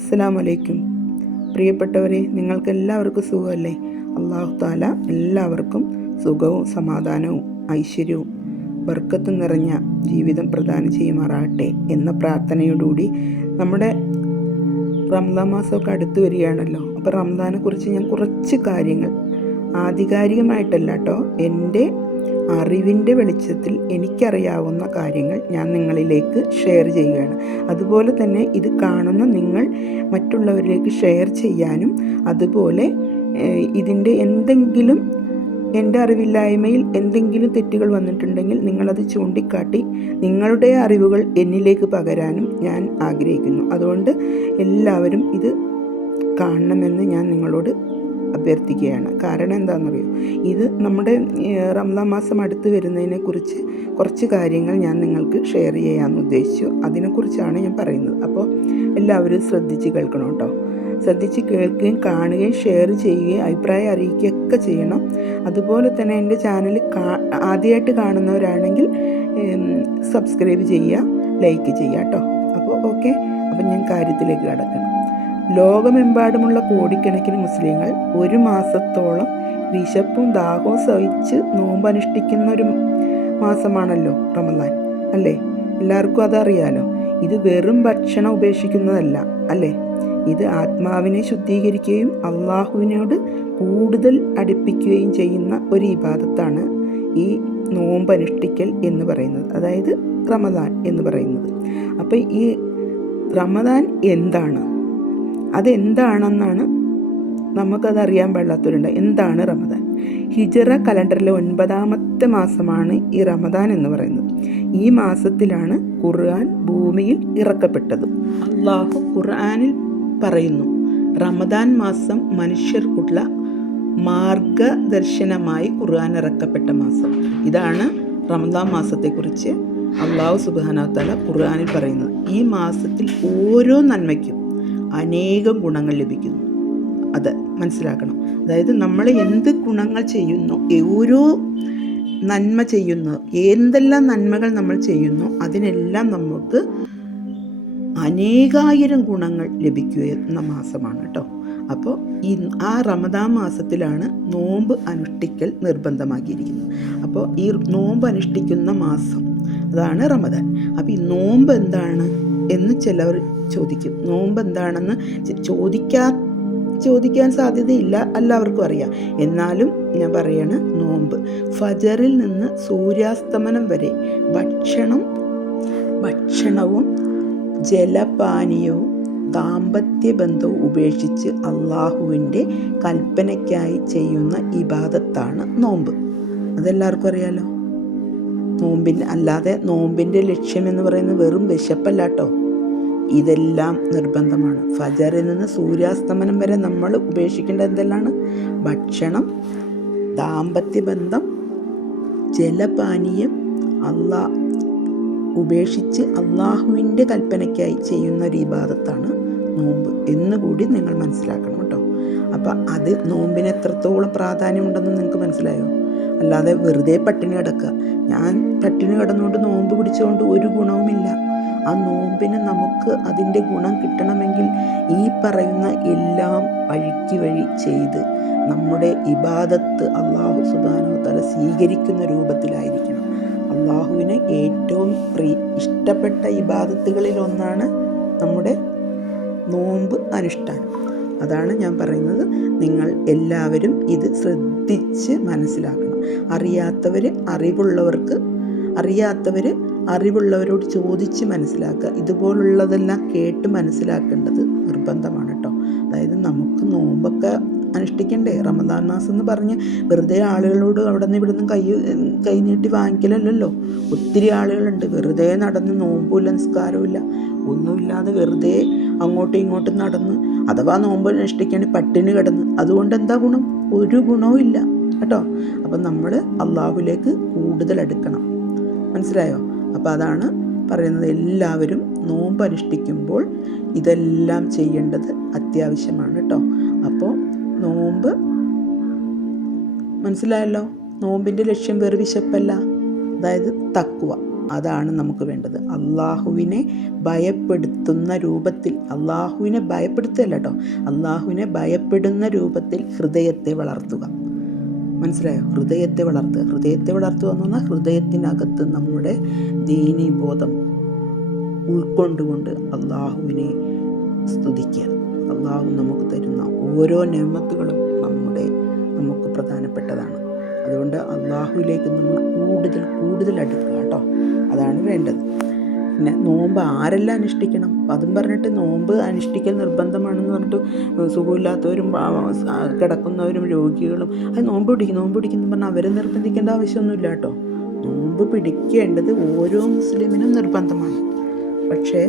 അസ്സലാമു അലൈക്കും പ്രിയപ്പെട്ടവരെ നിങ്ങൾക്ക് എല്ലാവർക്കും സുഖമല്ലേ? അള്ളാഹു താല എല്ലാവർക്കും സുഖവും സമാധാനവും ഐശ്വര്യവും ബർക്കത്തും നിറഞ്ഞ ജീവിതം പ്രദാനം ചെയ്യുമാറാകട്ടെ എന്ന പ്രാർത്ഥനയോടുകൂടി നമ്മുടെ റംസാൻ മാസമൊക്കെ അടുത്ത് വരികയാണല്ലോ. അപ്പോൾ റംസാനെ കുറിച്ച് ഞാൻ കുറച്ച് കാര്യങ്ങൾ ആധികാരികമായിട്ടല്ല കേട്ടോ. എന്റെ അറിവിന്റെ വെളിച്ചത്തിൽ എനിക്കറിയാവുന്ന കാര്യങ്ങൾ ഞാൻ നിങ്ങളിലേക്ക് ഷെയർ ചെയ്യുകയാണ്. അതുപോലെ തന്നെ ഇത് കാണുന്ന നിങ്ങൾ മറ്റുള്ളവരിലേക്ക് ഷെയർ ചെയ്യാനും അതുപോലെ ഇതിന്റെ എന്തെങ്കിലും എന്റെ അറിവില്ലായ്മയിൽ എന്തെങ്കിലും തെറ്റുകൾ വന്നിട്ടുണ്ടെങ്കിൽ നിങ്ങളത് ചൂണ്ടിക്കാട്ടി നിങ്ങളുടെ അറിവുകൾ എന്നിലേക്ക് പകരാനും ഞാൻ ആഗ്രഹിക്കുന്നു. അതുകൊണ്ട് എല്ലാവരും ഇത് കാണണമെന്ന് ഞാൻ നിങ്ങളോട് അഭ്യർത്ഥിക്കുകയാണ്. കാരണം എന്താണെന്നറിയോ? ഇത് നമ്മുടെ റംസാൻ മാസം അടുത്ത് വരുന്നതിനെ കുറിച്ച് കുറച്ച് കാര്യങ്ങൾ ഞാൻ നിങ്ങൾക്ക് ഷെയർ ചെയ്യാമെന്ന് ഉദ്ദേശിച്ചു. അതിനെക്കുറിച്ചാണ് ഞാൻ പറയുന്നത്. അപ്പോൾ എല്ലാവരും ശ്രദ്ധിച്ച് കേൾക്കണം കേട്ടോ. ശ്രദ്ധിച്ച് കേൾക്കുകയും കാണുകയും ഷെയർ ചെയ്യുകയും അഭിപ്രായം അറിയിക്കുകയൊക്കെ ചെയ്യണം. അതുപോലെ തന്നെ എന്റെ ചാനൽ കാ ആദ്യമായിട്ട് കാണുന്നവരാണെങ്കിൽ സബ്സ്ക്രൈബ് ചെയ്യുക ലൈക്ക് ചെയ്യുക കേട്ടോ. അപ്പോൾ ഓക്കെ അപ്പം ഞാൻ കാര്യത്തിലേക്ക് കടക്കണം ലോകമെമ്പാടുമുള്ള കോടിക്കണക്കിന് മുസ്ലിങ്ങൾ ഒരു മാസത്തോളം വിശപ്പും ദാഹവും സഹിച്ച് നോമ്പനുഷ്ഠിക്കുന്ന ഒരു മാസമാണല്ലോ റമദാൻ അല്ലേ? എല്ലാവർക്കും അതറിയാലോ? ഇത് വെറും ഭക്ഷണം ഉപേക്ഷിക്കുന്നതല്ല അല്ലേ? ഇത് ആത്മാവിനെ ശുദ്ധീകരിക്കുകയും അള്ളാഹുവിനോട് കൂടുതൽ അടുപ്പിക്കുകയും ചെയ്യുന്ന ഒരു ഇബാദത്താണ് ഈ നോമ്പനുഷ്ഠിക്കൽ എന്ന് പറയുന്നത് അതായത് റമദാൻ എന്ന് പറയുന്നത്. അപ്പോൾ ഈ റമദാൻ എന്താണ്? അതെന്താണെന്നാണ് നമുക്കത് അറിയാൻ പാടില്ലാത്തവരുണ്ട്. എന്താണ് റമദാൻ? ഹിജറ കലണ്ടറിലെ ഒൻപതാമത്തെ മാസമാണ് ഈ റമദാൻ എന്ന് പറയുന്നത്. ഈ മാസത്തിലാണ് ഖുർആൻ ഭൂമിയിൽ ഇറക്കപ്പെട്ടത്. അള്ളാഹു ഖുർആനിൽ പറയുന്നു റമദാൻ മാസം മനുഷ്യർക്കുള്ള മാർഗദർശനമായി ഖുർആൻ ഇറക്കപ്പെട്ട മാസം. ഇതാണ് റമദാൻ മാസത്തെക്കുറിച്ച് അള്ളാഹു സുബാനത്തല ഖുർആനിൽ പറയുന്നത്. ഈ മാസത്തിൽ ഓരോ നന്മയ്ക്കും അനേകം ഗുണങ്ങൾ ലഭിക്കുന്നു. അത് മനസ്സിലാക്കണം. അതായത് നമ്മൾ എന്ത് ഗുണങ്ങൾ ചെയ്യുന്നു ഓരോ നന്മ ചെയ്യുന്നു എന്തെല്ലാം നന്മകൾ നമ്മൾ ചെയ്യുന്നു അതിനെല്ലാം നമുക്ക് അനേകായിരം ഗുണങ്ങൾ ലഭിക്കുന്ന മാസമാണ് കേട്ടോ അപ്പോൾ ഈ ആ റമദാൻ മാസത്തിലാണ് നോമ്പ് അനുഷ്ഠിക്കൽ നിർബന്ധമാക്കിയിരിക്കുന്നത്. അപ്പോൾ ഈ നോമ്പ് അനുഷ്ഠിക്കുന്ന മാസം അതാണ് റമദാൻ. അപ്പോൾ ഈ നോമ്പ് എന്താണ്? എന്ന് ചിലവർ ചോദിക്കും. നോമ്പ് എന്താണെന്ന് ചോദിക്കാൻ ചോദിക്കാ ചോദിക്കാൻ സാധ്യതയില്ല എല്ലാവർക്കും അറിയാം. എന്നാലും ഞാൻ പറയാണ് നോമ്പ്. ഫജറിൽ നിന്ന് സൂര്യാസ്തമനം വരെ ഭക്ഷണം ഭക്ഷണവും ജലപാനീയവും ദാമ്പത്യ ബന്ധവും ഉപേക്ഷിച്ച് അള്ളാഹുവിന്റെ കൽപ്പനയ്ക്കായി ചെയ്യുന്ന ഇബാദത്താണ് നോമ്പ്. അതെല്ലാവർക്കും അറിയാലോ? നോമ്പിന്റെ അല്ലാതെ നോമ്പിന്റെ ലക്ഷ്യമെന്ന് പറയുന്നത് വെറും വിശപ്പല്ല കേട്ടോ ഇതെല്ലാം നിർബന്ധമാണ്. ഫജറിൽ നിന്ന് സൂര്യാസ്തമനം വരെ നമ്മൾ ഉപേക്ഷിക്കേണ്ട എന്തെല്ലാമാണ് ഭക്ഷണം ദാമ്പത്യ ബന്ധം ജലപാനീയം അള്ളാ ഉപേക്ഷിച്ച് അള്ളാഹുവിന്റെ കൽപ്പനയ്ക്കായി ചെയ്യുന്ന ഒരു ഇബാദത്താണ് നോമ്പ് എന്നുകൂടി നിങ്ങൾ മനസ്സിലാക്കണം കേട്ടോ. അപ്പം അത് നോമ്പിന് എത്രത്തോളം പ്രാധാന്യമുണ്ടെന്ന് നിങ്ങൾക്ക് മനസ്സിലായോ? അല്ലാതെ വെറുതെ പട്ടിണി കിടക്കുക. ഞാൻ പട്ടിണി കിടന്നുകൊണ്ട് നോമ്പ് പിടിച്ചുകൊണ്ട് ഒരു ഗുണവുമില്ല. ആ നോമ്പിന് നമുക്ക് അതിന്റെ ഗുണം കിട്ടണമെങ്കിൽ ഈ പറയുന്ന എല്ലാം വഴിക്ക് വഴി ചെയ്ത് നമ്മുടെ ഇബാദത്ത് അള്ളാഹു സുബാനോ തല സ്വീകരിക്കുന്ന രൂപത്തിലായിരിക്കണം. അള്ളാഹുവിന് ഏറ്റവും പ്രിയ ഇഷ്ടപ്പെട്ട ഇബാദത്തുകളിൽ ഒന്നാണ് നമ്മുടെ നോമ്പ് അനുഷ്ഠാനം. അതാണ് ഞാൻ പറയുന്നത്. നിങ്ങൾ എല്ലാവരും ഇത് ശ്രദ്ധിച്ച് മനസ്സിലാക്കണം. അറിയാത്തവർ അറിവുള്ളവർക്ക് അറിയാത്തവർ അറിവുള്ളവരോട് ചോദിച്ച് മനസ്സിലാക്കുക. ഇതുപോലുള്ളതെല്ലാം കേട്ട് മനസ്സിലാക്കേണ്ടത് നിർബന്ധമാണ് കേട്ടോ അതായത് നമുക്ക് നോമ്പൊക്കെ അനുഷ്ഠിക്കണ്ടേ? റമദാൻ മാസം എന്ന് പറഞ്ഞ് വെറുതെ ആളുകളോട് അവിടെ നിന്ന് ഇവിടെ നിന്ന് കൈ കൈനീട്ടി വാങ്ങിക്കലല്ലല്ലോ? ഒത്തിരി ആളുകളുണ്ട്. വെറുതെ നടന്ന് നോമ്പുമില്ല നിസ്കാരമില്ല ഒന്നുമില്ലാതെ വെറുതെ അങ്ങോട്ടും ഇങ്ങോട്ടും നടന്ന് അഥവാ നോമ്പ് അനുഷ്ഠിക്കുകയാണെങ്കിൽ പട്ടിണി കിടന്ന് അതുകൊണ്ട് എന്താ ഗുണം? ഒരു ഗുണവും ഇല്ല കേട്ടോ? അപ്പം നമ്മൾ അള്ളാഹുലേക്ക് കൂടുതൽ അടുക്കണം. മനസ്സിലായോ? അപ്പോൾ അതാണ് പറയുന്നത് എല്ലാവരും നോമ്പ് അനുഷ്ഠിക്കുമ്പോൾ ഇതെല്ലാം ചെയ്യേണ്ടത് അത്യാവശ്യമാണ് കേട്ടോ. അപ്പോൾ നോമ്പ് മനസ്സിലായല്ലോ? നോമ്പിന്റെ ലക്ഷ്യം വേറെ വിശപ്പല്ല. അതായത് തക്കുവ അതാണ് നമുക്ക് വേണ്ടത്. അള്ളാഹുവിനെ ഭയപ്പെടുത്തുന്ന രൂപത്തിൽ അള്ളാഹുവിനെ ഭയപ്പെടുത്തുകയല്ല കേട്ടോ. അള്ളാഹുവിനെ ഭയപ്പെടുന്ന രൂപത്തിൽ ഹൃദയത്തെ വളർത്തുക. മനസ്സിലായോ? ഹൃദയത്തെ വളർത്തുക. ഹൃദയത്തെ വളർത്തുക എന്ന് പറഞ്ഞാൽ ഹൃദയത്തിനകത്ത് നമ്മുടെ ദീനീബോധം ഉൾക്കൊണ്ടുകൊണ്ട് അള്ളാഹുവിനെ സ്തുതിക്കുക. അള്ളാഹു നമുക്ക് തരുന്ന ഓരോ നിയമത്തുകളും നമ്മുടെ നമുക്ക് പ്രധാനപ്പെട്ടതാണ്. അതുകൊണ്ട് അള്ളാഹുവിലേക്ക് നമ്മൾ കൂടുതൽ കൂടുതൽ അടുക്കുക കേട്ടോ. അതാണ് വേണ്ടത്. പിന്നെ നോമ്പ് ആരെല്ലാം അനുഷ്ഠിക്കണം? അതും പറഞ്ഞിട്ട് നോമ്പ് അനുഷ്ഠിക്കൽ നിർബന്ധമാണെന്ന് പറഞ്ഞിട്ട് സുഖമില്ലാത്തവരും കിടക്കുന്നവരും രോഗികളും അത് നോമ്പ് പിടിക്കും നോമ്പ് പിടിക്കുന്നു പറഞ്ഞാൽ അവരെ നിർബന്ധിക്കേണ്ട ആവശ്യമൊന്നുമില്ല കേട്ടോ. നോമ്പ് പിടിക്കേണ്ടത് ഓരോ മുസ്ലിമിനും നിർബന്ധമാണ്. പക്ഷേ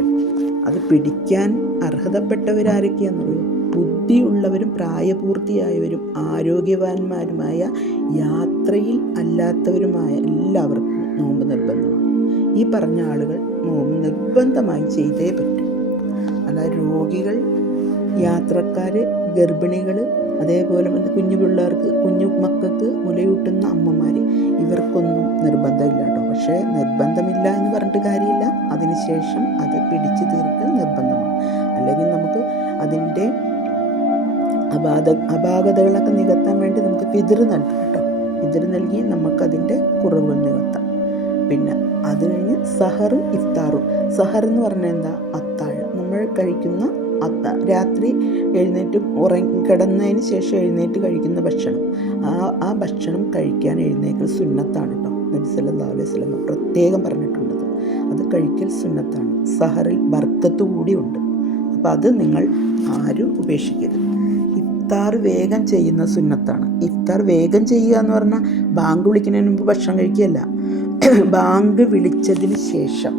അത് പിടിക്കാൻ അർഹതപ്പെട്ടവരാരൊക്കെയാണെന്നറിയോ? ബുദ്ധിയുള്ളവരും പ്രായപൂർത്തിയായവരും ആരോഗ്യവാന്മാരുമായ യാത്രയിൽ അല്ലാത്തവരുമായ എല്ലാവർക്കും നോമ്പ് നിർബന്ധമാണ്. ഈ പറഞ്ഞ ആളുകൾ നിർബന്ധമായി ചെയ്തേ പറ്റൂ. അല്ല രോഗികൾ യാത്രക്കാർ ഗർഭിണികൾ അതേപോലെ കുഞ്ഞു പിള്ളേർക്ക് കുഞ്ഞു മക്കൾക്ക് മുലയൂട്ടുന്ന അമ്മമാർ ഇവർക്കൊന്നും നിർബന്ധമില്ല കേട്ടോ പക്ഷേ നിർബന്ധമില്ല എന്ന് പറഞ്ഞിട്ട് കാര്യമില്ല. അതിനുശേഷം അത് പിടിച്ചു തീർക്കൽ നിർബന്ധമാണ്. അല്ലെങ്കിൽ നമുക്ക് അതിന്റെ അപാത അപാകതകളൊക്കെ നികത്താൻ വേണ്ടി നമുക്ക് പിതിർ നൽകും കേട്ടോ. പിതിർ നൽകി നമുക്കതിന്റെ കുറവുകൾ നികത്താം. പിന്നെ അത് കഴിഞ്ഞ് സഹറും ഇഫ്താറും. സഹർ എന്ന് പറഞ്ഞാൽ എന്താ? അത്താഴം. നമ്മൾ കഴിക്കുന്ന അത്ത രാത്രി എഴുന്നേറ്റ് ഉറങ്ങി കിടന്നതിന് ശേഷം എഴുന്നേറ്റ് കഴിക്കുന്ന ഭക്ഷണം. ആ ആ ഭക്ഷണം കഴിക്കാൻ എഴുന്നേക്കൽ സുന്നത്താണ് കേട്ടോ നബി സല്ലാ അലൈഹി വസല്ലം പ്രത്യേകം പറഞ്ഞിട്ടുണ്ടത് അത്. കഴിക്കൽ സുന്നത്താണ്. സഹറിൽ ബർക്കത്ത് കൂടിയുണ്ട് അപ്പോൾ അത് നിങ്ങൾ ആരും ഉപേക്ഷിക്കരുത്. ഇഫ്താർ വേഗം ചെയ്യുന്ന സുന്നത്താണ്. ഇഫ്താർ വേഗം ചെയ്യുക എന്ന് പറഞ്ഞാൽ ബാങ്ക് വിളിക്കുന്നതിന് മുമ്പ് ഭക്ഷണം കഴിക്കുകയല്ല. ബാങ്ക് വിളിച്ചതിന് ശേഷം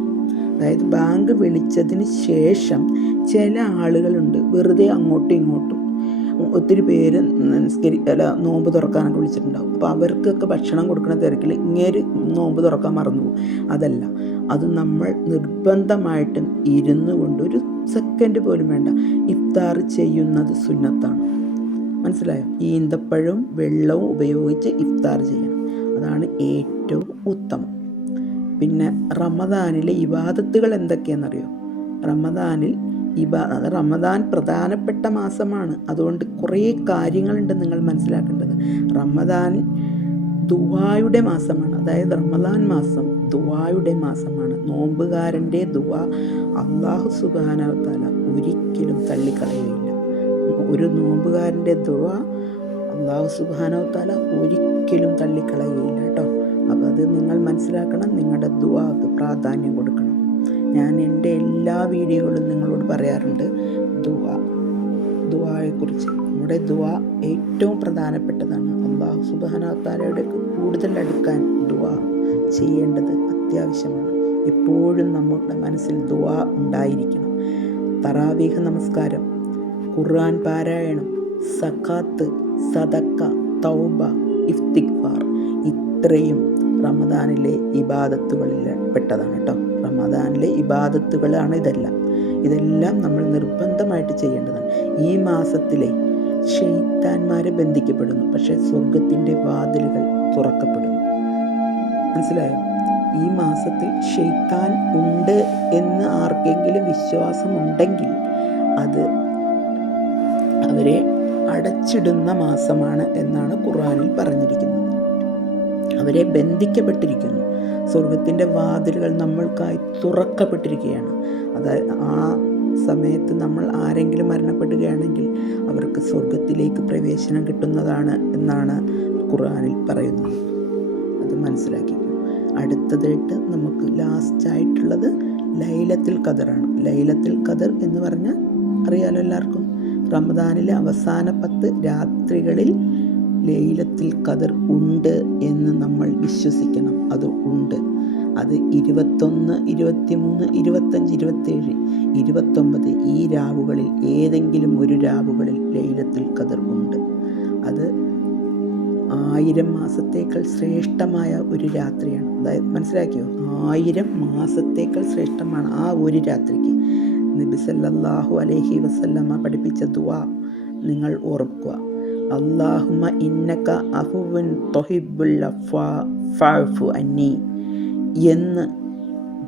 അതായത് ബാങ്ക് വിളിച്ചതിന് ശേഷം ചില ആളുകളുണ്ട്. വെറുതെ അങ്ങോട്ടും ഇങ്ങോട്ടും ഒത്തിരി പേര് നിസ്കരി അല്ല നോമ്പ് തുറക്കാനൊക്കെ വിളിച്ചിട്ടുണ്ടാവും. അപ്പോൾ അവർക്കൊക്കെ ഭക്ഷണം കൊടുക്കുന്ന തിരക്കിൽ ഇങ്ങേര് നോമ്പ് തുറക്കാൻ മറന്നു പോകും. അതല്ല അത് നമ്മൾ നിർബന്ധമായിട്ടും ഇരുന്നു കൊണ്ട് ഒരു സെക്കൻഡ് പോലും വേണ്ട. ഇഫ്താർ ചെയ്യുന്നത് സുന്നത്താണ്. മനസ്സിലായോ? ഈന്തപ്പഴവും വെള്ളവും ഉപയോഗിച്ച് ഇഫ്താർ ചെയ്യണം. അതാണ് ഏറ്റവും ഉത്തമം. പിന്നെ റമദാനിലെ ഇബാദത്തുകൾ എന്തൊക്കെയാണെന്നറിയോ? റമദാനിൽ ഇബാ റമദാൻ പ്രധാനപ്പെട്ട മാസമാണ്. അതുകൊണ്ട് കുറേ കാര്യങ്ങളുണ്ട് നിങ്ങൾ മനസ്സിലാക്കേണ്ടത്. റമദാൻ ദുവായുടെ മാസമാണ്. അതായത് റമദാൻ മാസം ദുവായുടെ മാസമാണ്. നോമ്പുകാരന്റെ ദുവ അള്ളാഹു സുബാനവത്താല ഒരിക്കലും തള്ളിക്കളയുകയില്ല. ഒരു നോമ്പുകാരന്റെ ദുവ അള്ളാഹു സുബാനോത്താല ഒരിക്കലും തള്ളിക്കളയുകയില്ല കേട്ടോ. അപ്പോൾ അത് നിങ്ങൾ മനസ്സിലാക്കണം നിങ്ങളുടെ ദുവാക്ക് പ്രാധാന്യം കൊടുക്കണം. ഞാൻ എന്റെ എല്ലാ വീഡിയോകളും നിങ്ങളോട് പറയാറുണ്ട് ദുവ ദുവായെക്കുറിച്ച് നമ്മുടെ ദുവ ഏറ്റവും പ്രധാനപ്പെട്ടതാണ്. അള്ളാഹു സുബാനോത്താലയുടെ കൂടുതൽ അടുക്കാൻ ദുവ ചെയ്യേണ്ടത് അത്യാവശ്യമാണ്. എപ്പോഴും നമ്മുടെ മനസ്സിൽ ദുവ ഉണ്ടായിരിക്കണം. തറാവീഹ നമസ്കാരം ഖുർആൻ പാരായണം സഖാത്ത് സദക്ക തൗബ ഇഫ്തിഖ്ഫാർ ഇത്രയും റമദാനിലെ ഇബാദത്തുകളിൽ പെട്ടതാണ് കേട്ടോ. റമദാനിലെ ഇബാദത്തുകളാണ് ഇതെല്ലാം. ഇതെല്ലാം നമ്മൾ നിർബന്ധമായിട്ട് ചെയ്യേണ്ടതാണ്. ഈ മാസത്തിലെ ഷെയ്ത്താന്മാരെ ബന്ധിക്കപ്പെടുന്നു. പക്ഷേ സ്വർഗത്തിന്റെ വാതിലുകൾ തുറക്കപ്പെടുന്നു. മനസ്സിലായോ? ഈ മാസത്തിൽ ഷെയ്ത്താൻ ഉണ്ട് എന്ന് ആർക്കെങ്കിലും വിശ്വാസമുണ്ടെങ്കിൽ അത് അവരെ അടച്ചിടുന്ന മാസമാണ് എന്നാണ് ഖുർആനിൽ പറഞ്ഞിരിക്കുന്നത്. അവരെ ബന്ധിക്കപ്പെട്ടിരിക്കുന്നു. സ്വർഗത്തിന്റെ വാതിലുകൾ നമ്മൾക്കായി തുറക്കപ്പെട്ടിരിക്കുകയാണ്. അതായത് ആ സമയത്ത് നമ്മൾ ആരെങ്കിലും മരണപ്പെടുകയാണെങ്കിൽ അവർക്ക് സ്വർഗത്തിലേക്ക് പ്രവേശനം കിട്ടുന്നതാണ് എന്നാണ് ഖുർആനിൽ പറയുന്നത്. അത് മനസ്സിലാക്കി അടുത്തതായിട്ട് നമുക്ക് ലാസ്റ്റായിട്ടുള്ളത് ലൈലത്തിൽ ഖദറാണ്. ലൈലത്തിൽ ഖദർ എന്ന് പറഞ്ഞാൽ അറിയാലോ എല്ലാവർക്കും? റമദാനിലെ അവസാന പത്ത് രാത്രികളിൽ ലൈലത്തിൽ ഖദർ ഉണ്ട് എന്ന് നമ്മൾ വിശ്വസിക്കണം. അത് ഉണ്ട്. അത് ഇരുപത്തൊന്ന് ഇരുപത്തിമൂന്ന് ഇരുപത്തഞ്ച് ഇരുപത്തേഴ് ഇരുപത്തൊമ്പത് ഈ രാവുകളിൽ ഏതെങ്കിലും ഒരു രാവുകളിൽ ലൈലത്തിൽ ഖദർ ഉണ്ട്. അത് ആയിരം മാസത്തേക്കാൾ ശ്രേഷ്ഠമായ ഒരു രാത്രിയാണ്. അതായത് മനസ്സിലാക്കിയോ? ആയിരം മാസത്തേക്കാൾ ശ്രേഷ്ഠമാണ് ആ ഒരു രാത്രിക്ക്. നബി സല്ലല്ലാഹു അലൈഹി വസല്ലമ പഠിപ്പിച്ച ദുആ നിങ്ങൾ ഓർക്കുക. അള്ളാഹുമ ഇന്നക്ക അഹുവിൻ തൊഹിബുൽ അന്നി. എന്ന്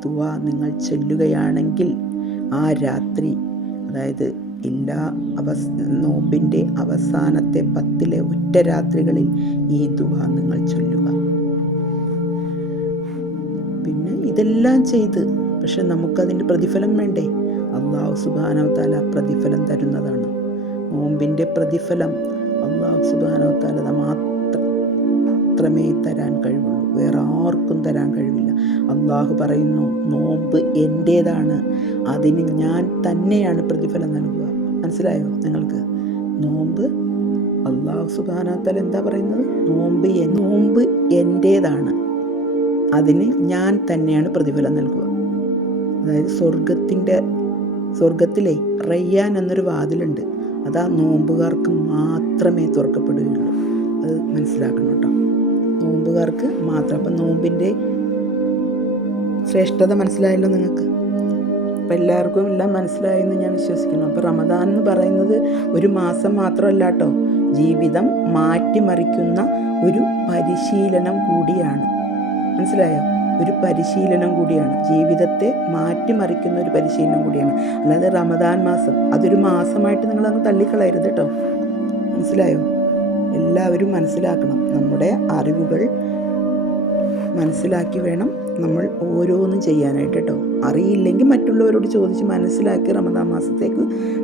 ദുവ നിങ്ങൾ ചൊല്ലുകയാണെങ്കിൽ ആ രാത്രി അതായത് എല്ലാ അവസ് നോമ്പിന്റെ അവസാനത്തെ പത്തിലെ ഒറ്റ രാത്രികളിൽ ഈ ദുവ നിങ്ങൾ ചൊല്ലുക. പിന്നെ ഇതെല്ലാം ചെയ്ത് പക്ഷെ നമുക്കതിന്റെ പ്രതിഫലം വേണ്ടേ? അള്ളാഹു സുബാനവത്താല പ്രതിഫലം തരുന്നതാണ്. നോമ്പിന്റെ പ്രതിഫലം അള്ളാഹു സുബാനവത്താല മാത്രമേ തരാൻ കഴിവുള്ളൂ. വേറെ ആർക്കും തരാൻ കഴിവില്ല. അള്ളാഹു പറയുന്നു നോമ്പ് എന്റേതാണ്. അതിന് ഞാൻ തന്നെയാണ് പ്രതിഫലം നൽകുക. മനസ്സിലായോ നിങ്ങൾക്ക്? നോമ്പ് അള്ളാഹു സുബാനവത്താല എന്താ പറയുന്നത്? നോമ്പ് നോമ്പ് എന്റേതാണ്. അതിന് ഞാൻ തന്നെയാണ് പ്രതിഫലം നൽകുക. അതായത് സ്വർഗത്തിന്റെ സ്വർഗത്തിലെ റയ്യാൻ എന്നൊരു വാതിലുണ്ട്. അത് ആ നോമ്പുകാർക്ക് മാത്രമേ തുറക്കപ്പെടുകയുള്ളൂ. അത് മനസ്സിലാക്കണം കേട്ടോ. നോമ്പുകാർക്ക് മാത്രം. അപ്പം നോമ്പിന്റെ ശ്രേഷ്ഠത മനസ്സിലായല്ലോ നിങ്ങൾക്ക്? അപ്പം എല്ലാവർക്കും എല്ലാം മനസ്സിലായെന്ന് ഞാൻ വിശ്വസിക്കുന്നു. അപ്പോൾ റമദാൻ എന്ന് പറയുന്നത് ഒരു മാസം മാത്രമല്ല കേട്ടോ. ജീവിതം മാറ്റിമറിക്കുന്ന ഒരു പരിശീലനം കൂടിയാണ്. മനസ്സിലായോ? ഒരു പരിശീലനം കൂടിയാണ്. ജീവിതത്തെ മാറ്റിമറിക്കുന്ന ഒരു പരിശീലനം കൂടിയാണ്. അല്ലാതെ റമദാൻ മാസം അതൊരു മാസമായിട്ട് നിങ്ങളങ്ങ് തള്ളിക്കളയരുത് കേട്ടോ മനസ്സിലായോ? എല്ലാവരും മനസ്സിലാക്കണം. നമ്മുടെ അറിവുകൾ മനസ്സിലാക്കി വേണം നമ്മൾ ഓരോന്നും ചെയ്യാനായിട്ട് കേട്ടോ അറിയില്ലെങ്കിൽ മറ്റുള്ളവരോട് ചോദിച്ച് മനസ്സിലാക്കി റമദാൻ മാസത്തേക്ക്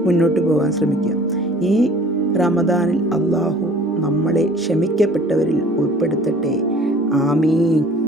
മുന്നോട്ട് പോകാൻ ശ്രമിക്കുക. ഈ റമദാനിൽ അള്ളാഹു നമ്മളെ ക്ഷമിക്കപ്പെട്ടവരിൽ ഉൾപ്പെടുത്തട്ടെ. ആമീൻ.